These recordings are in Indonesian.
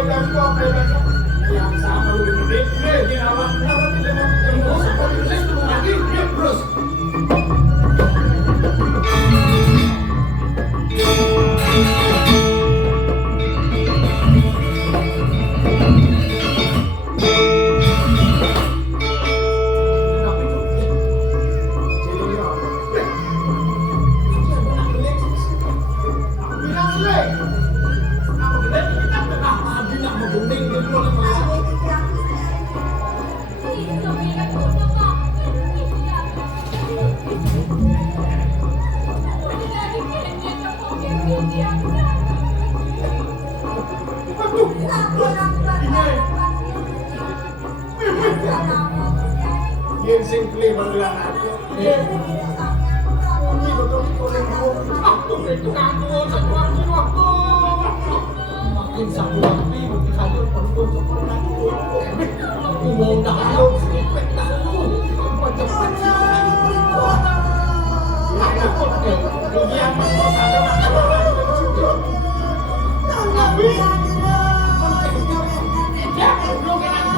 Yang sama lu gede, ginawan, terus lagi, terus. Yang simply banglang aku. Ini betul kuning aku itu aku satu waktu. Makin satu waktu makin kali perlu sekolah aku. Aku mau tahu sampai tahu macam macam. Yang mau ada masalah. Tapi ya belum enak.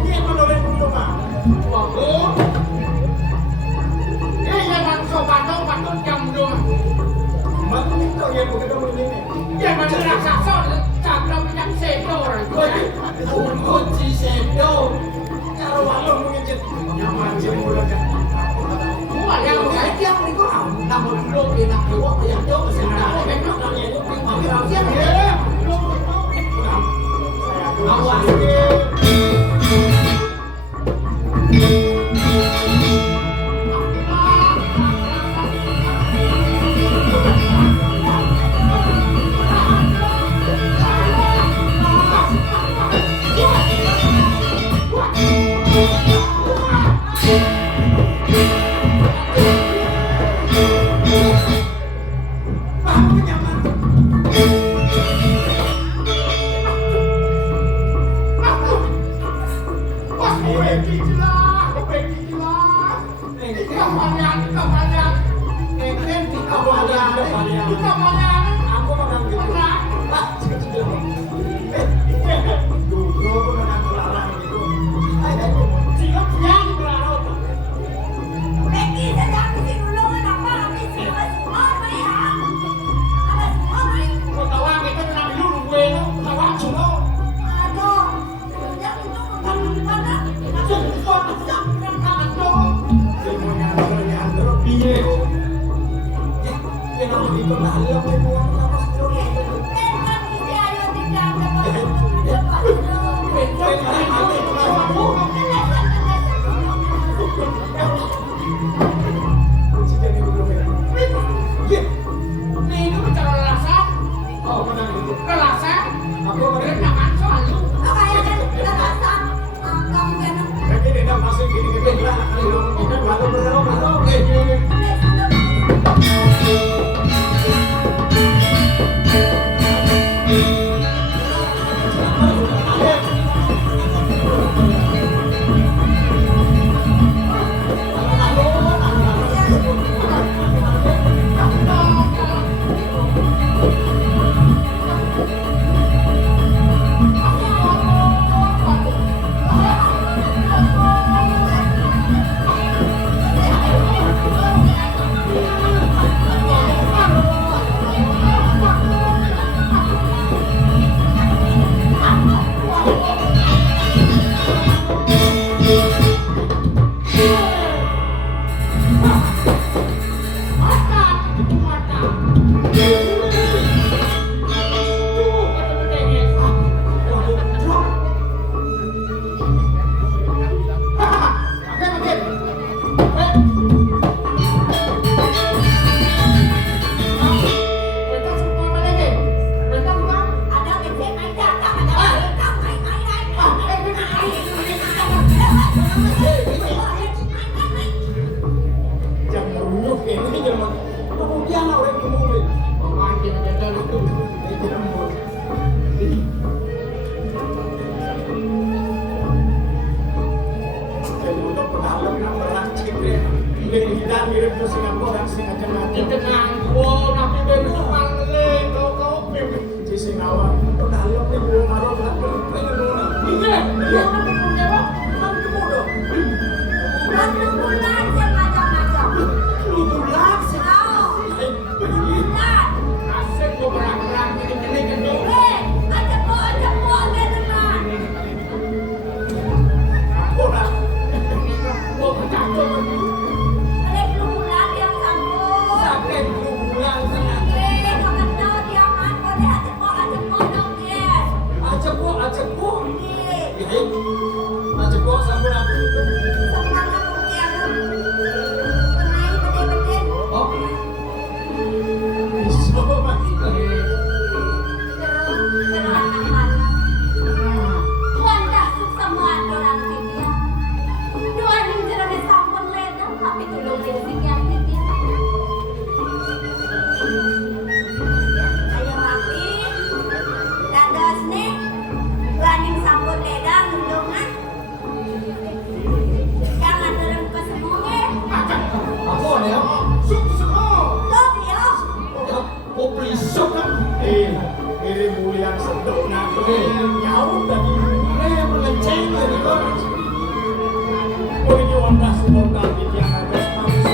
Ini menolak dulu mah. Waktu ini yang sobat jam dong. Mana itu yang begitu begini? Ya mana raksasa cakram yang sedor. Kunci sedor. Kalau walau mungkin yang macam mulut kan. Wah yang kayak yang ini kok namun belum enak juga yang jauh sedang memang namanya itu yang siap ya. Awas. mirip ke Singapura dan Singapura tenang, wow, nabi baru malah kau si Singawan, itu dalam diri mulia sedok na nyawa dari mulai melenceng dari orang. Boleh diwantah spontan di tiang atas manusia.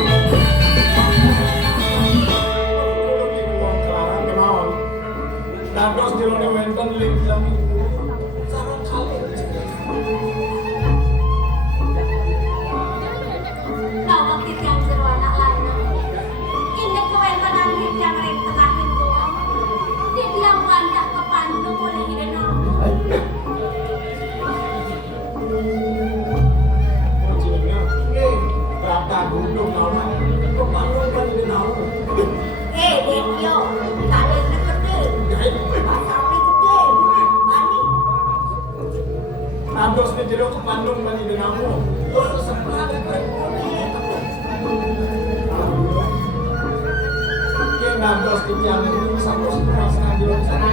Terus di luar wenten link kami sarang kali. Kau waktu yang seru anak lanang. Ini kewentenan yang ring tengahin gua. Di tiang bandak ke Bandung boleh hidup namu. Kucingnya, berapa gunung nawan? Ke Bandung kan hidup namu. Dekyo, kalian deketin. Pasarnya gede, mani. Nados ni jero ke Bandung kan hidup namu. Terus sebelah kan. Yang nados di tiang itu sampai sebelah sana jero sana.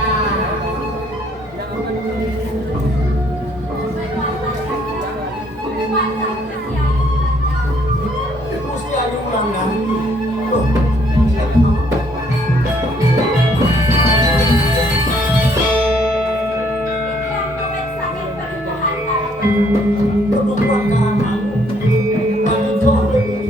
Mesti ada ulang dah. Berbuka keamanan, bagi jauh lebih.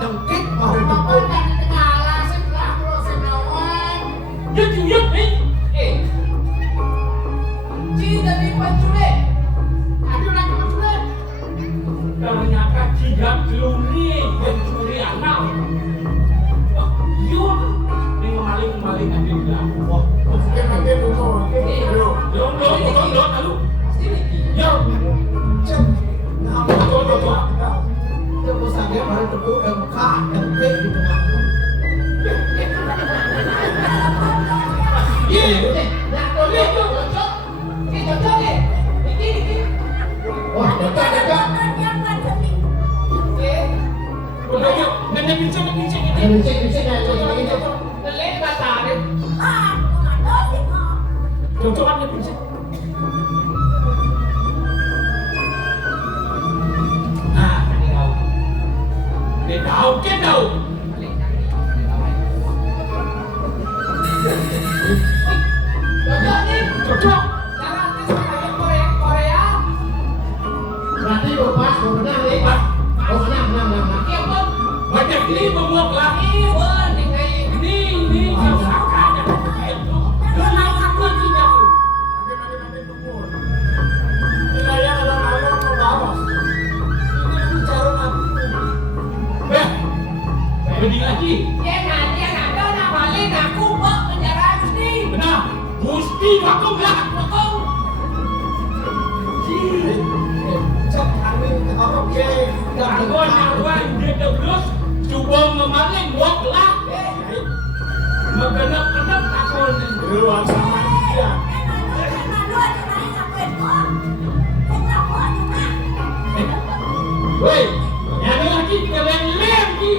dengkit mau Apa dengkit. tadi kalah setelah lo senawan. Yuk nih. Cinta di penculik. Aduh lagi penculik. Ternyata jihad luni pencuri anak. Yuk, ini maling aja bilang. Wah, Mungkin nanti dulu. Dong, lalu. Yuk, cep. Nah, coba. Coba saya baru tepuk dengkit di tengah. Wah, dekat. udah yuk, nenek pincang. Bincang aja. Lelek bata deh. Cocokan nenek pincang. Nah, ini kau. Dia tahu. Cocok. Berarti lepas mau menang nih. Oh, menang. Banyak ini memuak lagi. Ini kakaknya. Nanti pukul. Wilayah alon-alon membawas. Ini bicara nanti. Bening lagi. Benar. Gusti vakum lah. Cep angin apa dia? Kawan dia terus cuba memaling muak lah. Mengenap-kenap takon. Luar sama dia. Woi, yang lagi kita lem ni.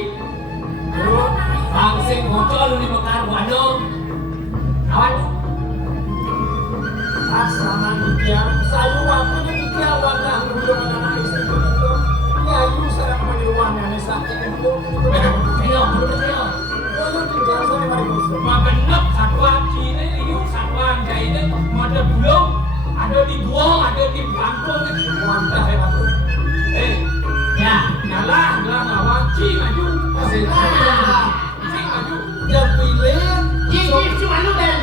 Bangseng bocor ni makan waduh. Kawan. Asrama dia. Sayu waktu dia warna hubungan anak istri itu. Yayu serang peniruan yang sakit itu. Ayo. Lalu tinggal saya mari musuh. Mengenap satuan Cina ini satuan China ada belum ada di gua ada di kampung itu. Mantap satu. Ya, ngalah lawan Cina maju. Masih Cina maju. dia pilih. Cuma lu dan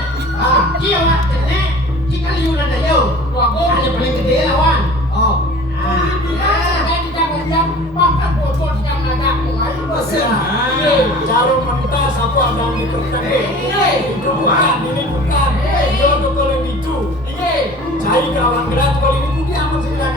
kio lah, jenek. Jika liu dan dayo. Hanya paling gede lawan. Oh. Jarum mentas apa ada dikerjakan? Itu bukan, ini bukan. Itu untuk kalau itu. Cai kawan gerak kalau ini dia amat sih bilang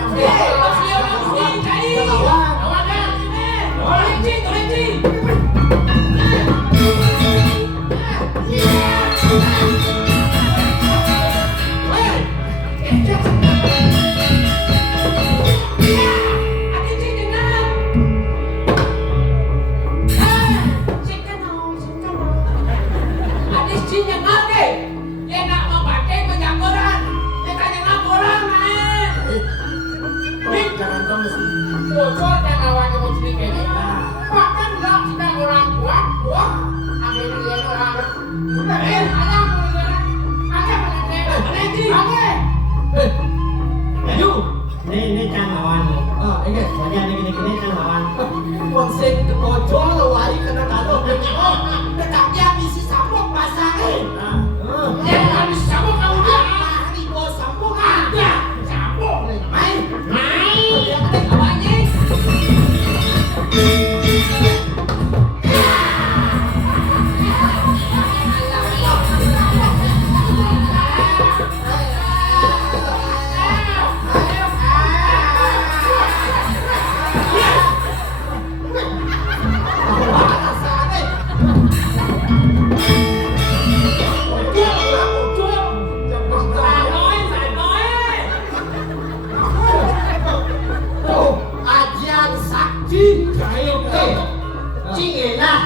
jangan tahu mesti. Bocor dan lawan kamu sendiri ini. Bahkan tidak kita orang kuat, ambil dia orang. Udah ada Maju. Ini kan lawan. Ingat, banyak ini kan lawan. Konsep bocor lari kena kalau dekatnya misi sambung pasang. Yang habis sambung kamu dia. Hari bos sambung ada. Sambung. Main.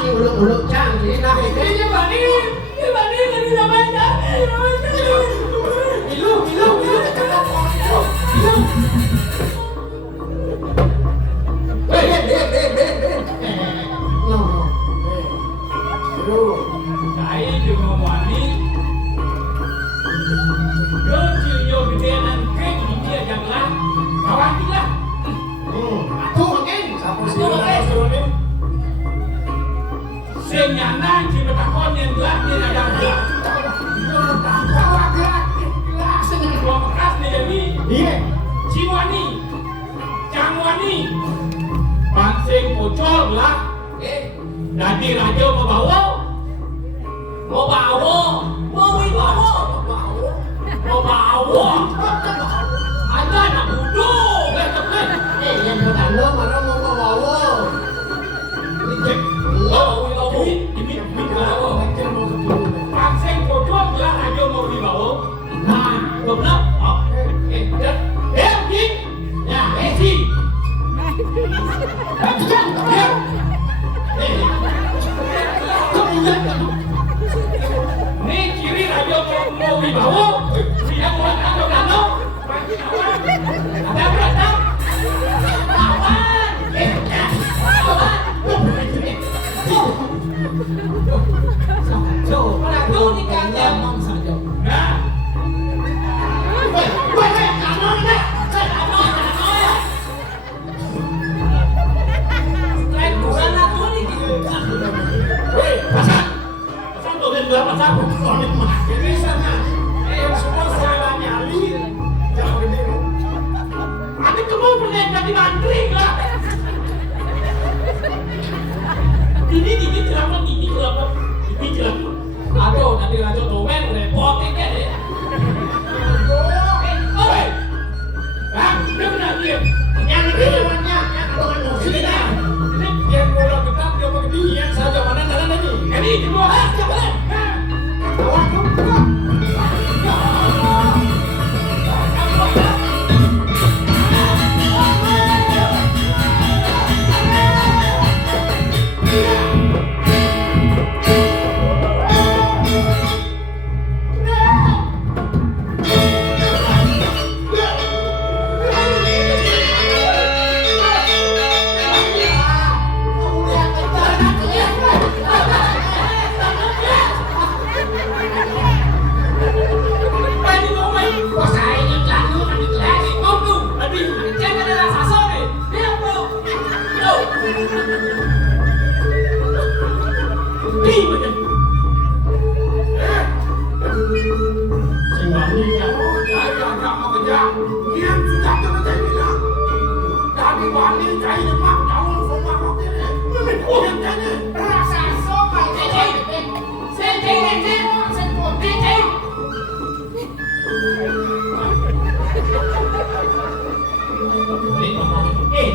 Uluk-uluk cang jadi nah Ini bani tadi namanya jadi. Ilu No. Saya dengan wani. Yo gedean kek dia janganlah. Kawan kita. Tuh makin. Sapu sih suruh nih. nyanang si betakon yang gelap dia ada gelap. Tawa gelap. Senang dua bekas nih jadi. Iya. Ciwani, Cangwani, Pansing Pocol lah. Nanti radio mau bawa, ada anak buduk. Yang bertanda marah mau bawa. Ini Pansing Pocol lah radio mau dibawa. Nah, benar. Ini kiri radio mau dibawa, dia mau kado-kado, ada berantem, nah, pasang tuh dan berapa pasang? Ini sana. Semua salah nyali. Jangan gede. Ada kamu punya jadi mantri lah. Ini kenapa? Aduh, nanti rajo domen repotnya deh. Oi, dia benar dia. Yang itu lawannya, yang dengan musik dah. Ini Yang bola gedang dia begini. Yang saja mana jalan lagi. ini dua. Jangan.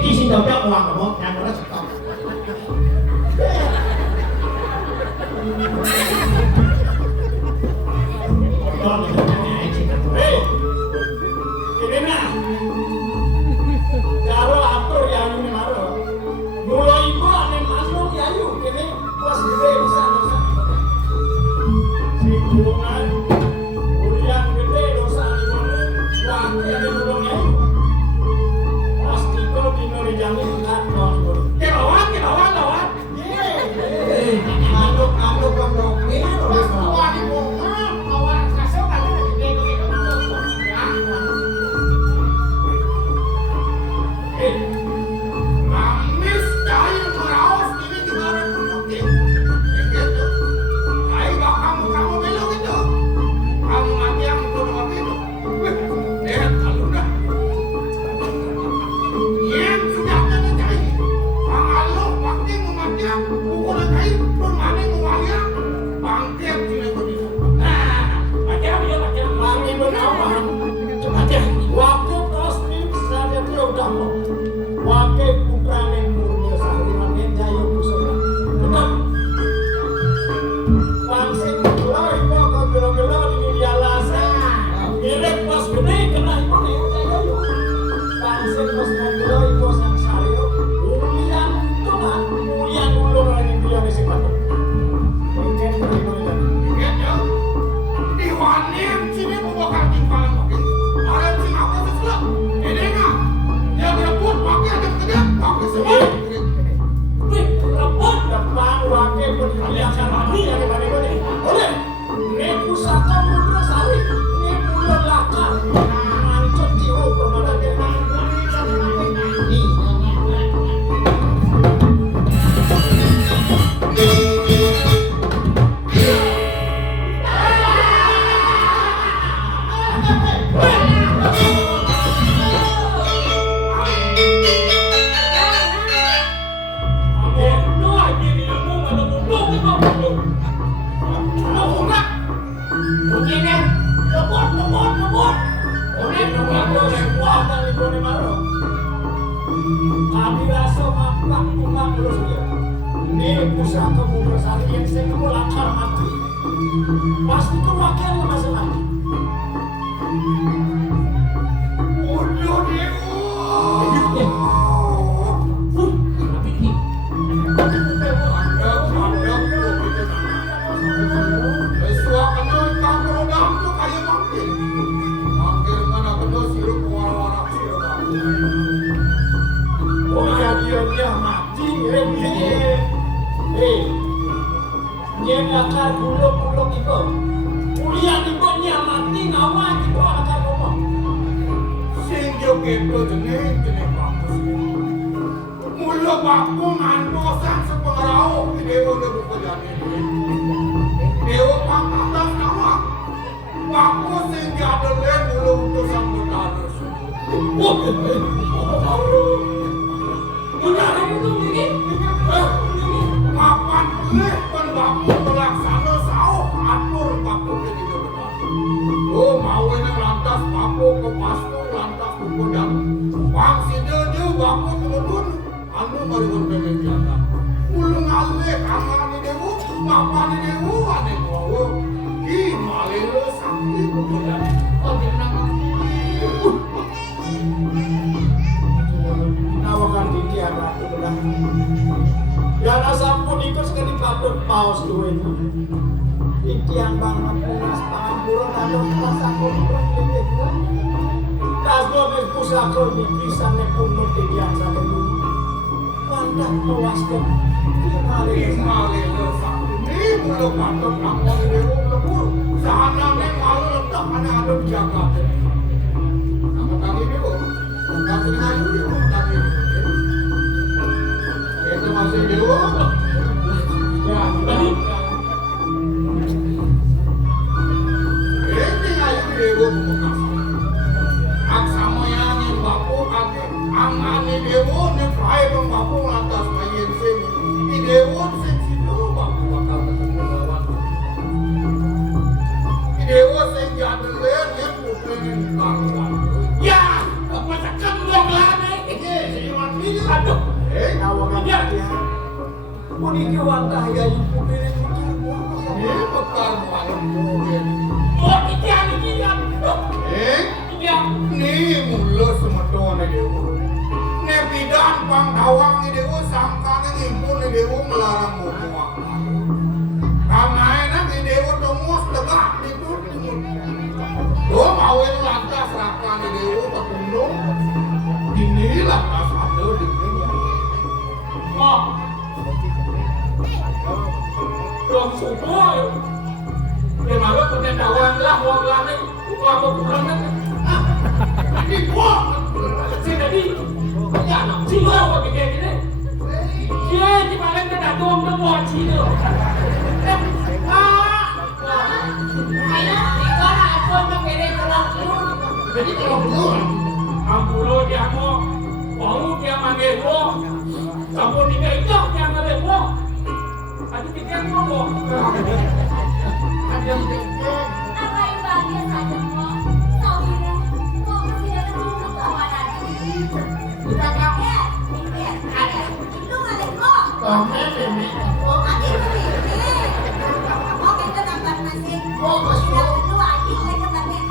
Di sini dah orang ngomong, yang mana cakap. Ini nah. Karo atur yang ini maro. Mulai ibu ane masuk ya dirasa mapak umat terus dia. Ini pusaka Muglasari yang saya kamu lakar mati. Pasti kewakilan masalah. Udah dewa. Dia nakar bulog itu. Kuliah di bawahnya mati ngawan di bawah nakar ngomong. Sing yo kepo jeneng bagus. Mula baku mandosan sepengrau di dewa udah buka jalan. Dewa pangkatan nama. Baku sing jadelen mula utusan berdarah. Udah itu begini. Kapan boleh kan baku melaksana sauh atur baku jadi berdarah. Oh mau yang lantas baku ke pastu lantas ke pedang. Bang sidenya baku temen anu mari berpegang jaga. Ulang alih kamar ni dewu, ngapa ni dewu ane bawa. Ki malelo sakti berpegang. Oh tenang. Nawakan diki anak itu benar. Yana sampun ikut sekali patut paus duit. Iki yang banget punas pangampura namun pas aku berpikir. Tas dua mes pusaka dipisan nek punut iki yang sakit dulu. Pandak mewaskan. Ki malelo sakti. Ni mula patut kamar ni dewu lebur. Sahana ni malu letak ane ada jaga. Nama kami dewu. Kami ngayu dewu. Kami itu masih dewu. Ya, tadi Ini ngayu dewu bekas. Aksama yang baku kaki. Angani dewu ni prai bang baku lantas mayin sing. Di dewu sing situ baku bakal ketemu lawan. Di dewu sing jadelen ni putri karuan. ya, macam kembang lah nih. Aduh. Nawakan diki. Puniki wantah ya ibu piring Ini bekal malam mungkin. Oh, ikan ini ya. Ya, Ni mula semetone dewu. Ni bidan pangdawang ni dewu sangkane ngimpun ni dewu melarang muak. Kamaena ni dewu temus legak itu timur. Do mawen lantas raka ni dewu tekundung. Dini lantas ada di dunia. oh. Belum semua. Dia malu punya dawan lah, uang lah nih. Uang apa kurang kan? Ini buang. Si tadi, ya, si lo apa kayak gini? Dia di mana kita doang doang si lo. Jadi kalau belum. Ampulo dia mau, mau dia manggil lo. Sampun dia itu dia manggil lo. Aduh kita ngomong. Ada yang teknik. Apa yang bahagia saja kok? Sawira, kok tidak ketemu kawan lagi? Kita kaget, mikir, kaget. Itu ngalih kok. Oh, kaget mikir. Oke, tenang Bang Nasib. Oh, tidak perlu lagi oleh kebagian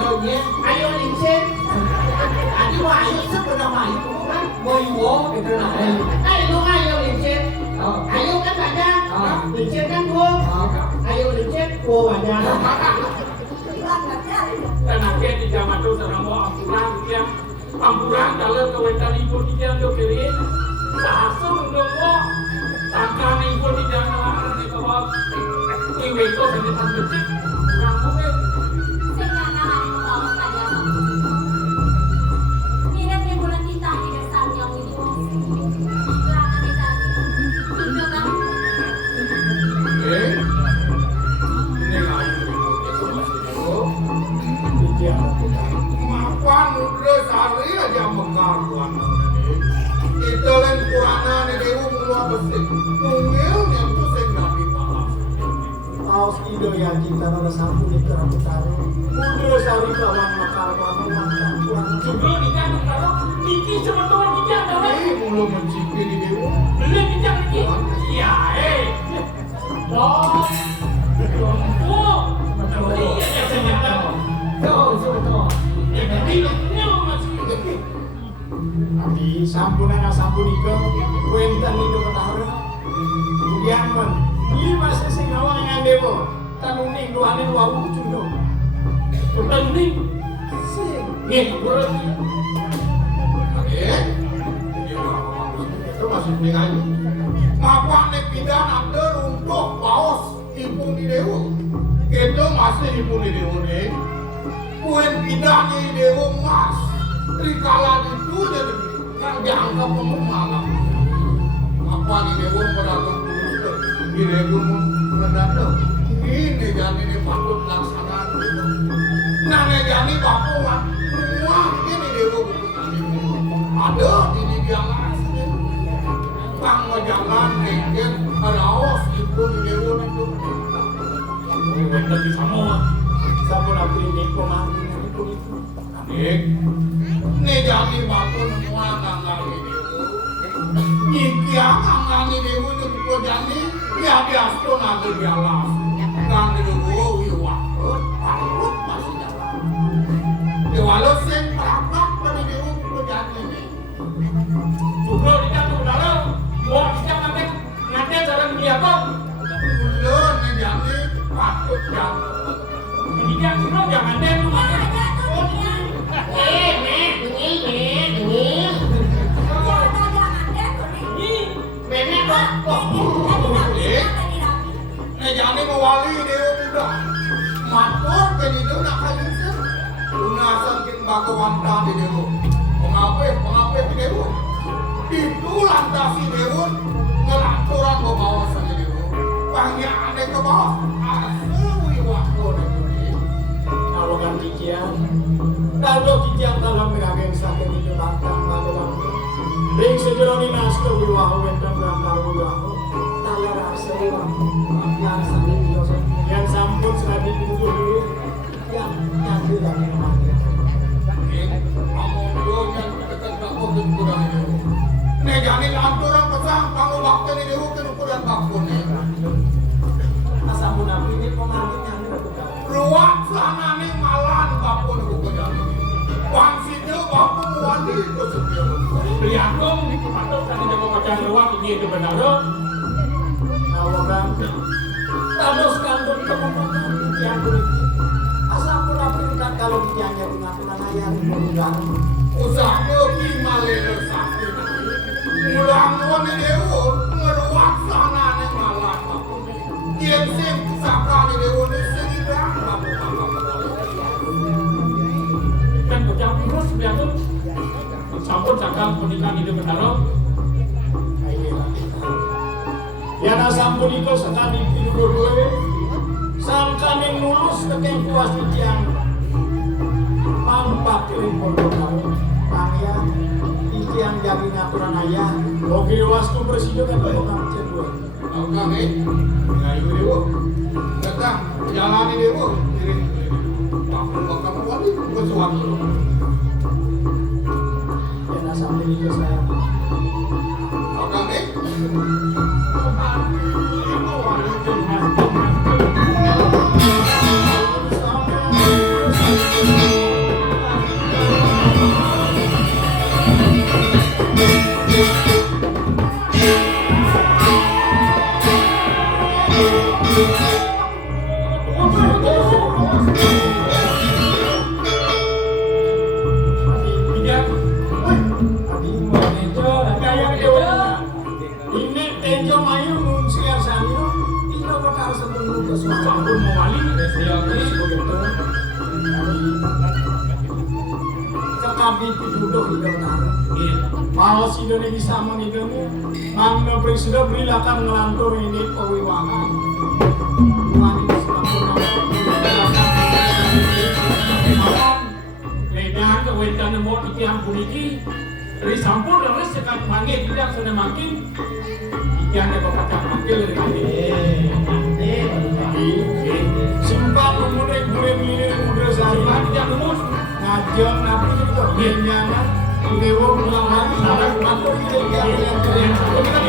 lagi. Ayo lincin. Aduh ayo sebenarnya itu kan boyo gitu lah. Ayo lincin. Ayo kan badan. Lincin kan gua. Ayo lincin gua badan. Iwan badan. Dan akhirnya di zaman itu sedang mau ampuran kalau kewentan ibu dia untuk kiri. Sasung dong kok. Sangka ibu di jangan di bawah. Ibu itu sedang terkecil. Kurang mungkin. Senyangan tahu saja. Minat yang bulan cinta di dasar yang ini. Gerangan di tadi. Itu kan? Ini ngayu itu masih dewu. Mapan udah sari aja mekaruan. Itu lain kurana ni dewu mula besik. Mungil yang tu sing nabi malam. Paus ido ya kita nara sapu di kerap taruh. Udah sari kawan makar kawan mantap kurang. Juga di kan kalau Niki sebetulnya kita ada. Ini mula lo mencipir di dewa. Beli bijak lagi. Iya, Loh. Loh. Iya, ya ternyata. Tuh. Ini masih Tapi sampunan sampunika kuentan itu ketahara. Kemudian men, ini masih sing awang yang dewa. Tanuning doanin wawu cundo. Betul nih. Sing. Nih, boleh. Itu masih ning ayu. Ngapa nek pindah ada untuk paus ibu di dewa. Itu masih ibu di dewa nih. Kuen pindah di dewa mas. Trikala itu jadi yang dianggap pemalang. Apa di dewa pedagang di dewa mendadak. Ini jadi ini patut laksanaan. Nah jadi bapuan. Wah ini dewa ada di dia asli. Bang jangan bikin raos itu di dewa itu. Kita bisa mau. Sampun aku ini pemangkin itu. Adik. Ini jadi bapun semua nganggang di dewa. Iki nganggang di dewa itu kok jadi ya biasa nanti dia las. Kang di dewa wiwakut, takut masih jalan. Ya walau sen prakak pada dewa kok jadi ini. Juga kita tuh dalam. Mau kita nanti jalan dia kok. Belum ini jadi patut jalan. Ini dia sudah jangan deh lu Ya, makan. jatuh dia. Ini. Jatuh jangan deh tuh nih. Ini. Nenek kok. Tadi rapi, tadi rapi. Nih jadi mewali dewa juga. Matur ke di dewa nak kalisir. Una sangkin bago wanta di dewa. Pengape di dewa. Itu lantasi dewa ngelanturan ke bawah sang dewa. Banyak ada ke bawah. Asli waktu ini. Kalau kan kikian. Kalau kikian dalam merageng sakit itu lantang lalu lalu. Ring sejeroni nasto wiwahu wendang berangkar wiwahu. Tala rasa wiwahu. Yang sambil diosok. Yang sampun sekali dulu. Yang tidak memangnya. Kamu doanya dekat bakul dan kurang itu. Nih jadi lanturan pesang. Kamu waktu ini dewa ke ukuran bakul nih. Asampun aku ini pemangkin yang ini ruang sana nih malan bakul bukan jadi. Bang situ bakul muandi itu sepion. Beli aku, patut kan jago macam luar ini itu benar. Nawakan terus kandung kemudian yang politik asal pun Afrika kalau dijaga dengan penanganan mudah usaha lima leher sakit mulang wani dewa ngeruak sana nih malah dia sih saka nih dewa nih sedang Kan bocah terus biar tuh sampun cakap pernikahan itu benar. ya nasampun itu sekali hidup dua sangkaning mulus tekeng puas tiang pampak kirim pondok kami kaya tiang jadi ngaturan ayah oke wastu bersido kan kalau kami cendua tahu kami ngayu dewa datang jalani dewa kirim kamu wali bersuatu ya nasampun itu saya tahu kami Sampun mau wali, saya ini begitu. Sekabi duduk di dalam kalau si Indonesia bisa menghidupnya Mangga Presiden berilakan ngelantur ini pewiwangan wanita sempurna Ledan kewentan mau ikian puniki, dari sampun dari sekat manggil tidak sudah makin. Ikian ada kacang manggil dari simpang memudik boleh milih muda sehari Tidak rumus. ngajak nabi itu benyangan Dewa pulang lagi, batur iki.